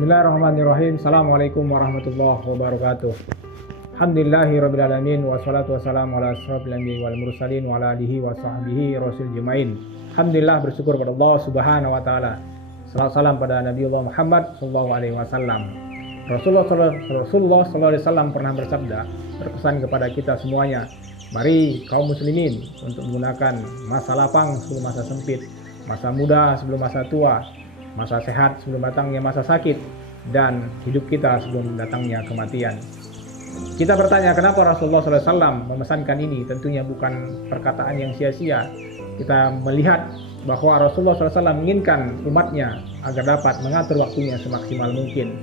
Bismillahirrahmanirrahim. Assalamualaikum warahmatullahi wabarakatuh. Alhamdulillahirabbil alamin wassalatu wassalamu ala asyrofil anbiya'i wal mursalin wa ala alihi wa sahbihi rasul jemain. Alhamdulillah, bersyukur pada Allah Subhanahu wa taala. Salawat salam pada Nabiullah Muhammad sallallahu alaihi wasallam. Rasulullah sallallahu alaihi wasallam pernah bersabda, berpesan kepada kita semuanya, mari kaum muslimin untuk menggunakan masa lapang sebelum masa sempit, masa muda sebelum masa tua, masa sehat sebelum datangnya masa sakit, dan hidup kita sebelum datangnya kematian. Kita bertanya, kenapa Rasulullah SAW memesankan ini? Tentunya bukan perkataan yang sia-sia. Kita melihat bahwa Rasulullah SAW menginginkan umatnya agar dapat mengatur waktunya semaksimal mungkin,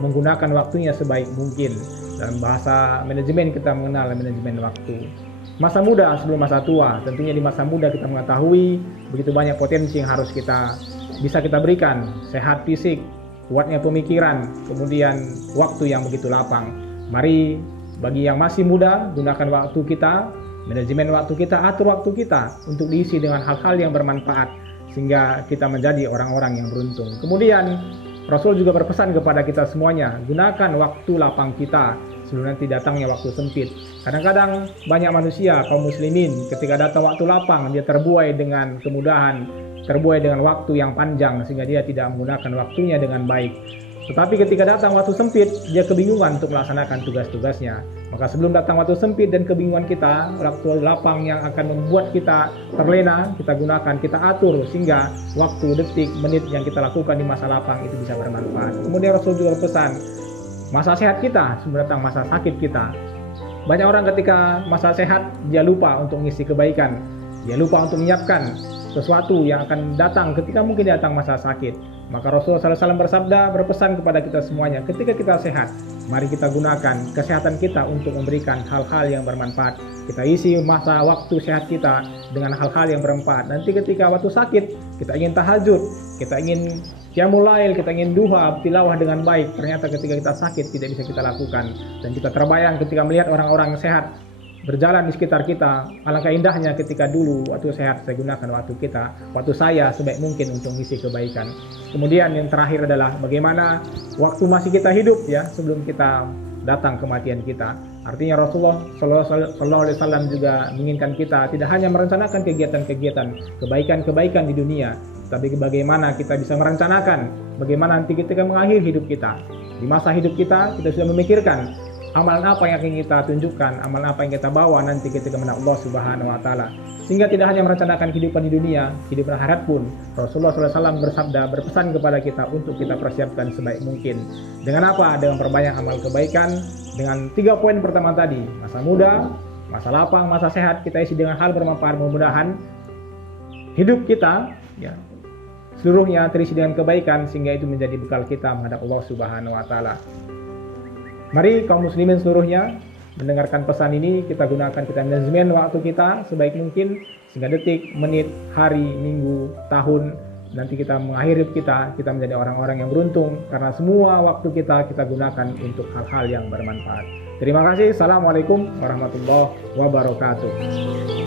menggunakan waktunya sebaik mungkin. Dalam bahasa manajemen kita mengenal manajemen waktu. Masa muda sebelum masa tua, tentunya di masa muda kita mengetahui begitu banyak potensi yang harus bisa kita berikan, sehat fisik, kuatnya pemikiran, kemudian waktu yang begitu lapang. Mari bagi yang masih muda, gunakan waktu kita, manajemen waktu kita, atur waktu kita untuk diisi dengan hal-hal yang bermanfaat sehingga kita menjadi orang-orang yang beruntung. Kemudian Rasul juga berpesan kepada kita semuanya, gunakan waktu lapang kita sebelum nanti datangnya waktu sempit. Kadang-kadang banyak manusia, kaum muslimin, ketika datang waktu lapang, dia terbuai dengan kemudahan, terbuai dengan waktu yang panjang sehingga dia tidak menggunakan waktunya dengan baik. Tetapi ketika datang waktu sempit, dia kebingungan untuk melaksanakan tugas-tugasnya. Maka sebelum datang waktu sempit dan kebingungan kita, waktu lapang yang akan membuat kita terlena, kita gunakan, kita atur sehingga waktu, detik, menit yang kita lakukan di masa lapang itu bisa bermanfaat. Kemudian Rasul juga berpesan, masa sehat kita sebelum datang masa sakit kita. Banyak orang ketika masa sehat, dia lupa untuk mengisi kebaikan, dia lupa untuk menyiapkan sesuatu yang akan datang ketika mungkin datang masa sakit. Maka Rasulullah SAW bersabda, berpesan kepada kita semuanya, ketika kita sehat, mari kita gunakan kesehatan kita untuk memberikan hal-hal yang bermanfaat. Kita isi masa waktu sehat kita dengan hal-hal yang bermanfaat. Nanti ketika waktu sakit, kita ingin tahajud, kita ingin qiyamul lail, kita ingin duha, tilawah dengan baik. Ternyata ketika kita sakit tidak bisa kita lakukan. Dan kita terbayang ketika melihat orang-orang sehat berjalan di sekitar kita, alangkah indahnya ketika dulu waktu sehat saya gunakan waktu saya sebaik mungkin untuk mengisi kebaikan. Kemudian yang terakhir adalah bagaimana waktu masih kita hidup ya sebelum kita datang kematian kita. Artinya Rasulullah SAW juga menginginkan kita tidak hanya merencanakan kegiatan-kegiatan kebaikan-kebaikan di dunia, tapi bagaimana kita bisa merencanakan bagaimana nanti ketika mengakhiri hidup kita. Di masa hidup kita sudah memikirkan amalan apa yang akan kita tunjukkan, amalan apa yang kita bawa nanti ketika menghadap Allah Subhanahu wa taala. Sehingga tidak hanya merencanakan kehidupan di dunia, kehidupan akhirat pun Rasulullah SAW bersabda, berpesan kepada kita untuk kita persiapkan sebaik mungkin. Dengan apa? Dengan perbanyak amal kebaikan, dengan 3 poin pertama tadi, masa muda, masa lapang, masa sehat, kita isi dengan hal bermanfaat, mudah-mudahan hidup kita ya seluruhnya terisi dengan kebaikan sehingga itu menjadi bekal kita menghadap Allah Subhanahu wa taala. Mari kaum muslimin seluruhnya mendengarkan pesan ini, kita gunakan, kita manajemen waktu kita sebaik mungkin sehingga detik, menit, hari, minggu, tahun nanti kita mengakhiri hidup kita menjadi orang-orang yang beruntung karena semua waktu kita gunakan untuk hal-hal yang bermanfaat. Terima kasih. Assalamualaikum warahmatullahi wabarakatuh.